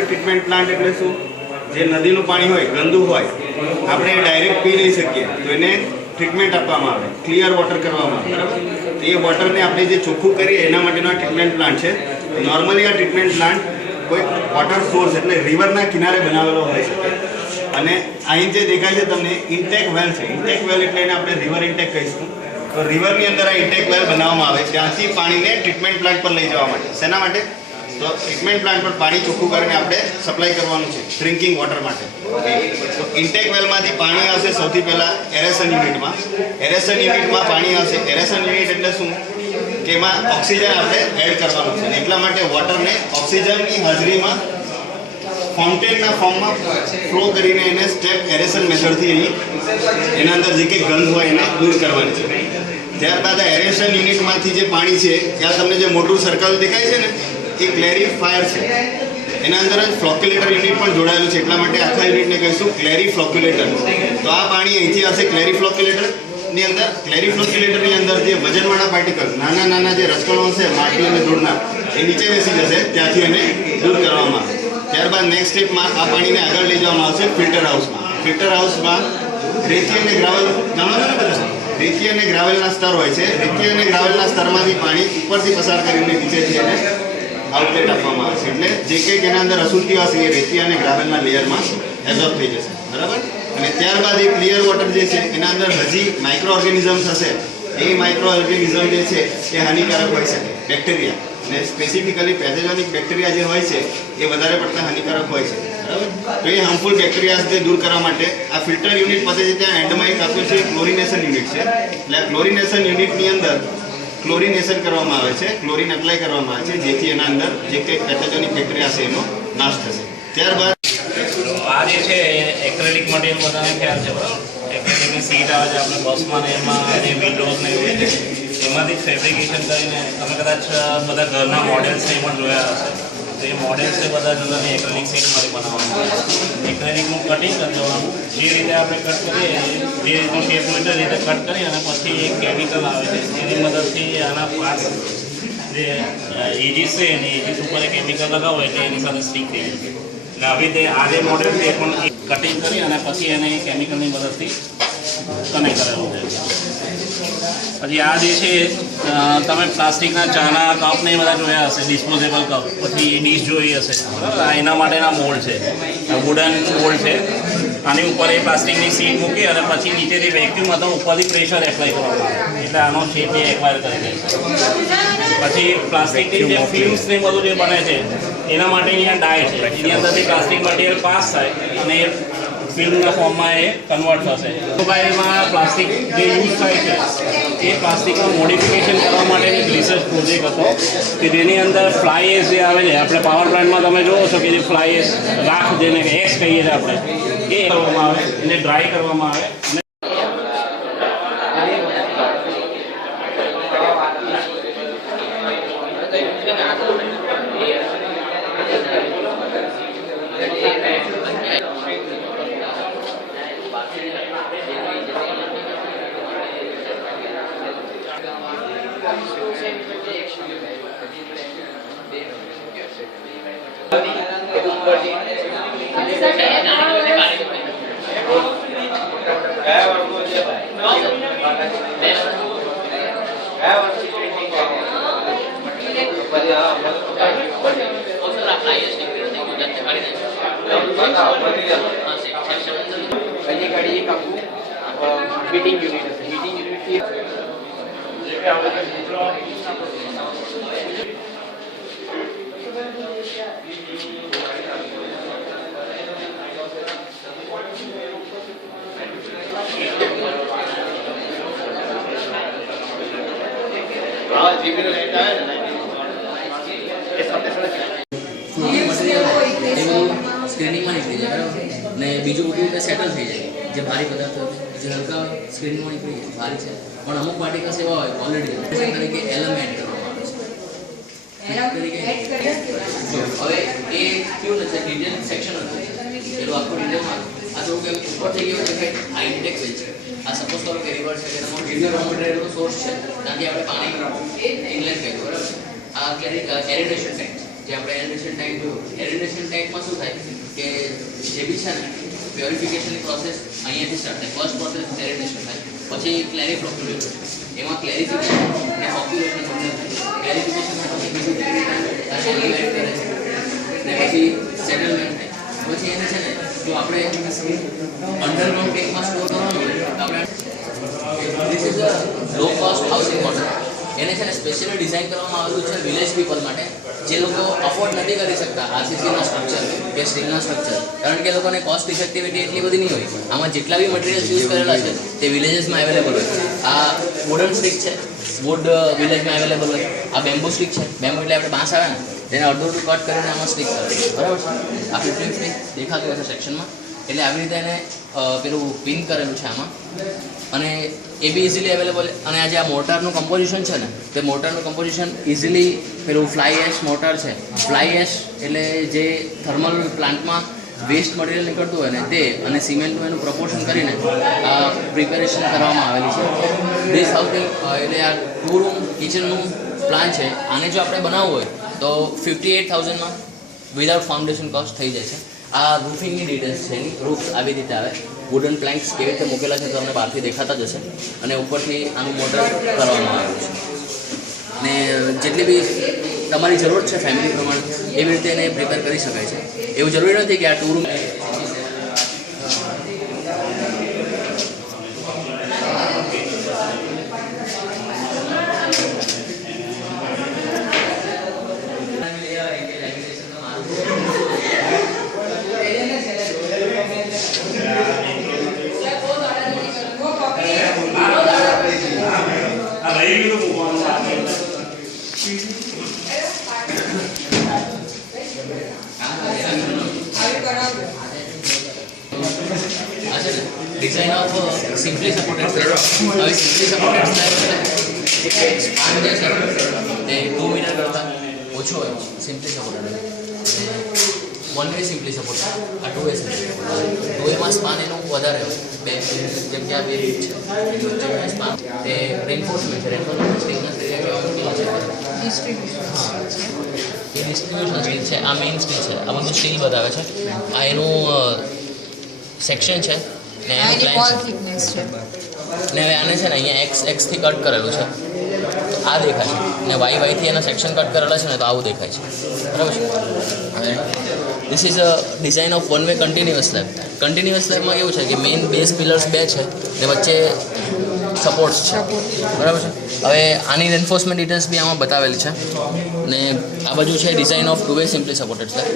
Water treatment plant એટલે શું? જે નદીનું પાણી હોય ગંદુ હોય આપણે ડાયરેક્ટ પી નહીં શકીએ, તો એને ટ્રીટમેન્ટ આપવામાં આવે, ક્લિયર વોટર કરવામાં આવે, બરાબર? તો એ વોટરને આપણે જે ચોખ્ખું કરીએ એના માટેનો ટ્રીટમેન્ટ પ્લાન્ટ છે. નોર્મલી આ ટ્રીટમેન્ટ પ્લાન્ટ કોઈ વોટર સોર્સ એટલે રિવરના કિનારે બનાવેલો હોય છે. અને અહીં જે દેખાય છે તમને ઇન્ટેક વેલ છે. ઇન્ટેક વેલ એટલે એને આપણે રિવર ઇન્ટેક કહીશું. તો રિવરની અંદર આ ઇન્ટેક વેલ બનાવવામાં આવે ત્યાંથી પાણીને ટ્રીટમેન્ટ પ્લાન્ટ પર લઈ જવા માટે. શેના માટે? તો ટ્રીટમેન્ટ પ્લાન્ટ પર પાણી ચોખ્ખું કરીને આપણે સપ્લાય કરવાનું છે ડ્રિંકિંગ વોટર માટે. તો ઇન્ટેક વેલમાંથી પાણી આવશે સૌથી પહેલાં એરેશન યુનિટમાં. એરેશન યુનિટમાં પાણી આવશે. એરેશન યુનિટ એટલે શું? કે એમાં ઓક્સિજન આપણે એડ કરવાનું છે. એટલા માટે વોટરને ઓક્સિજનની હાજરીમાં ફાઉન્ટેનના ફોર્મમાં ફ્લો કરીને એને સ્ટેપ એરેશન મેથડથી એના અંદર જે કંઈ ગંધ હોય એને દૂર કરવાની છે. ત્યારબાદ આ એરેશન યુનિટમાંથી જે પાણી છે ત્યાં તમને જે મોટું સર્કલ દેખાય છે ને એ ક્લેરીફાયર છે. એના અંદર જ ફ્લોક્યુલેટર યુનિટ પણ જોડાયેલું છે. એટલા માટે આખા યુનિટને કહીશું ક્લેરી ફ્લોક્યુલેટર. તો આ પાણી અહીંથી આવશે ક્લેરી ફ્લોક્યુલેટરની અંદર. ક્લેરી ફ્લોક્યુલેટરની અંદર જે વજનવાળા પાર્ટિકલ નાના નાના જે રસકણો છે માટી અને ધૂળના એ નીચે બેસી જશે, ત્યાંથી એને દૂર કરવામાં આવે. ત્યારબાદ નેક્સ્ટ સ્ટેપમાં આ પાણીને આગળ લઈ જવામાં આવશે ફિલ્ટર હાઉસમાં. ફિલ્ટર હાઉસમાં રેતી અને ગ્રાવલ જાણો છો ને બધા? રેતી અને ગ્રાવેલના સ્તર હોય છે. રેતી અને ગ્રાવેલના સ્તરમાંથી પાણી ઉપરથી પસાર કરીને નીચેથી એને આઉટલેટ આપવામાં આવે છે. એટલે જે કંઈક એના અંદર અશુદ્ધિ હશે એ રેતી અને ગ્રાવેલના લેયરમાં એબ્ઝોર્બ થઈ જશે, બરાબર? અને ત્યારબાદ એ ક્લિયર વોટર જે છે એના અંદર હજી માઇક્રો ઓર્ગેનિઝમ્સ હશે. એ માઇક્રો ઓર્ગેનિઝમ જે છે એ હાનિકારક હોઈ શકે, બેક્ટેરિયા. અને સ્પેસિફિકલી પેથોજેનિક બેક્ટેરિયા જે હોય છે એ વધારે પડતા હાનિકારક હોય છે, બરાબર? તો એ હાર્મફુલ બેક્ટેરિયાઝને દૂર કરવા માટે આ ફિલ્ટર યુનિટ પાસે છે ત્યાં એન્ડમાં એક આપ્યું છે ક્લોરિનેશન યુનિટ છે. એટલે આ ક્લોરિનેશન યુનિટની અંદર ક્લોરિનેશન કરવામાં આવે છે, ક્લોરિન એપ્લાય કરવામાં આવે છે, જેથી એના અંદર જે કંઈક પેથોજેનિક બેક્ટેરિયા છે એનો નાશ થશે. ત્યારબાદ આ જે છે એક્રેલિક મટીરિયલ બધાને ખ્યાલ છે, બરાબર? એક્રેલિકની સીટ આવે છે આપણે બસમાં ને એમાં જે વિન્ડોઝ ને એવું છે એમાંથી ફેબ્રિકેશન કરીને તમે કદાચ બધા ઘરના મોડેલ્સ ને પણ જોયા હશે. તો એ મોડેલ્સ એ બધા જુદાની એક્રેલિક સીટમાંથી બનાવવાનું હોય. એક્રેલિકનું કટિંગ કરી દેવાનું. જે રીતે આપણે કટ કરીએ જે રીતનું શેપ હોય એ રીતે કટ કરી અને પછી એક કેમિકલ આવે છે એની મદદથી આના પાર્ટ જે એજીસ છે એની એજીસ ઉપર એક કેમિકલ લગાવો એટલે એની સાથે સ્ટીક થઈ જશે. એટલે આવી રીતે આ જે મોડેલ છે એ પણ કટિંગ કરી અને પછી એને કેમિકલની મદદથી કનેક્ટ કરેલું છે. પછી આ જે છે તમે પ્લાસ્ટિકના ચાના કપ ને બધા જોયા હશે, ડિસ્પોઝેબલ કપ. પછી ડીશ જોઈ હશે, બરાબર? એના માટેના મોલ્ડ છે, વુડન મોલ્ડ છે. આની ઉપર એ પ્લાસ્ટિકની સીટ મૂકી અને પછી નીચેથી વેક્યુમ અથવા ઉપરથી પ્રેશર એપ્લાય કરવામાં આવે એટલે આનો શેપ એ એક્વાયર કરી દે છે. પછી પ્લાસ્ટિકની જે ફિલ્મ્સ ને બધું જે બને છે એના માટે અહીંયા ડાય છે. એની અંદરથી પ્લાસ્ટિક મટીરિયલ પાસ થાય અને એ ફિલ્મના ફોર્મમાં એ કન્વર્ટ થશે. મોબાઈલમાં પ્લાસ્ટિક જે યુઝ થાય છે એ પ્લાસ્ટિકનું મોડિફિકેશન કરવા માટેની રિસર્ચ પ્રોજેક્ટ હતો કે જેની અંદર ફ્લાય એશ જે આવે છે આપણે પાવર પ્લાન્ટમાં તમે જોવો છો કે જે ફ્લાય એશ રાખ જેને એશ કહીએ છીએ આપણે એ કરવામાં આવે, એને ડ્રાય કરવામાં આવે. हीटिंग यूनिट है, हीटिंग यूनिट की સ્ક્રીનિંગમાં નીકળી જાય બરાબર ને બીજું બધું સેટલ થઈ જાય. જે ભારી પદાર્થો જે હલકા સ્ક્રીનિંગમાં નીકળી જાય ભારી છે પણ અમુક પાર્ટિકલ્સ એવા હોય ઓલરેડી તરીકે એલિમેન્ટ કરવામાં આવે છે. હવે એ કેવું નથી ડિટેલ સેક્શન હતું પેલું આખું ડિટેલમાં આ થોડુંક એમ ઉપર થઈ ગયું કે આ ઇન્ટેક છે. આ સપોઝ કરો કે રિવર છે કે તમારું રિવર રો મટીરિયલનો સોર્સ છે ત્યાંથી આપણે પાણી ઇનલેટ કર્યું બરાબર. આ એરેટેશન ટેન્ક જે આપણે એરેડિયેશન ટેન્ક જોયું, એરેડિયેશન ટેન્કમાં શું થાય કે જે બી છે ને પ્યોરિફિકેશનની પ્રોસેસ અહીંયાથી સ્ટાર્ટ થાય. ફર્સ્ટ પ્રોસેસ એરેડિયેશન થાય, પછી ક્લેરિફ્લોક્યુલેશન, એમાં ક્લેરિફિકેશન અને ઓક્યુલેશન થાય. ક્લેરિફિકેશનમાં પછી બીજું એલિવેટ કરે છે ને પછી સેટલમેન્ટ થાય. પછી એને છે ને જો આપણે અંડરગ્રાઉન્ડ ટેન્કમાં સ્ટોર કરવાનું હોય તો આપણે this is a low cost housing model. એને છે ને સ્પેશિયલી ડિઝાઇન કરવામાં આવેલું છે વિલેજ પીપલ માટે, જે લોકો અફોર્ડ નથી કરી શકતા આરસીસીના સ્ટ્રક્ચર કે સ્ટીલના સ્ટ્રક્ચર, કારણ કે એ લોકોને કોસ્ટ ઇફેક્ટિવિટી એટલી બધી નહીં હોય. આમાં જેટલા બી મટીરિયલ્સ યુઝ કરેલા છે તે વિલેજીસમાં અવેલેબલ હોય. આ વુડન સ્ટિક છે, વુડ વિલેજમાં અવેલેબલ હોય. આ બેમ્બુ સ્ટિક છે, બેમ્બુ એટલે આપણે બાંસ આવે ને તેને અડધું કટ કરીને આમાં સ્ટિક કરે, બરાબર છે. આ 15 સ્ટિક દેખાતું હશે સેક્શનમાં, એટલે આવી રીતે એને પેલું પિન કરેલું છે આમાં, અને એ બી ઇઝીલી અવેલેબલ. અને આજે આ મોટારનું કમ્પોઝિશન છે ને તે મોટારનું કમ્પોઝિશન ઇઝીલી પેલું ફ્લાય એશ મોટાર છે. ફ્લાય એશ એટલે જે થર્મલ પ્લાન્ટમાં વેસ્ટ મટીરિયલ નીકળતું હોય ને તે અને સિમેન્ટનું એનું પ્રપોર્શન કરીને આ પ્રિપેરેશન કરવામાં આવેલી છે. ધીસ હાઉસિંગ એટલે આ 2 રૂમ કિચનનું પ્લાન છે. આને જો આપણે બનાવવું હોય તો 58,000માં વિધાઉટ ફાઉન્ડેશન કોસ્ટ થઈ જાય છે. આ રૂફિંગની ડિટેલ્સ છે, એની રૂફ આવી રીતે આવે. વુડન પ્લેન્ક્સ કેવી રીતે મૂકેલા છે તો તમને બહારથી દેખાતા જ હશે, અને ઉપરથી આનું મોટર કરવામાં આવ્યું છે. ને જેટલી બી તમારી જરૂરત છે ફેમિલી પ્રમાણે એવી રીતે એને પ્રિપેર કરી શકાય છે. એવું જરૂરી નથી કે આ 2 room design of simply supported slab. હવે સિમ્પલી સપોર્ટેડ સ્લેબ એટલે સ્પાન જે છે તે 2 મીટર કરતાં ઓછો હોય simply supported. 1 way simply supported, આ 2 વે સિમ્પલી સપોર્ટેડ. 2 વેમાં સ્પાન એનું વધારે હોય, બે જેમ કે આ 2 રીત છે એની સ્પાન તે રેન્ફોર્સમેન્ટ છે. રેન્ફોર્સમેન્ટ સ્ટીલના સ્ટીલ છે, એ ડિસ્ટ્રીબ્યુશન સ્ટીલ છે. આ મેઇન સ્ટીલ છે, આ બધું સ્ટીલ બતાવે છે. આ એનું સેક્શન છે ને એનું પ્લાન છે. ને હવે આને છે ને અહીંયા એક્સ થી કટ કરેલું છે તો આ દેખાય છે, ને વાયથી એના સેક્શન કટ કરેલા છે ને તો આવું દેખાય છે, બરાબર છે. This is a design of 1 way continuous slab. Continuous સ્લેબમાં કેવું છે કે મેઇન બેઝ પિલર્સ 2 છે ને વચ્ચે સપોર્ટ્સ છે, બરાબર છે. હવે આની રેન્ફોર્સમેન્ટ ડિટેલ્સ બી આમાં બતાવેલી છે. ને આ બાજુ છે design of 2 way simply supported slab.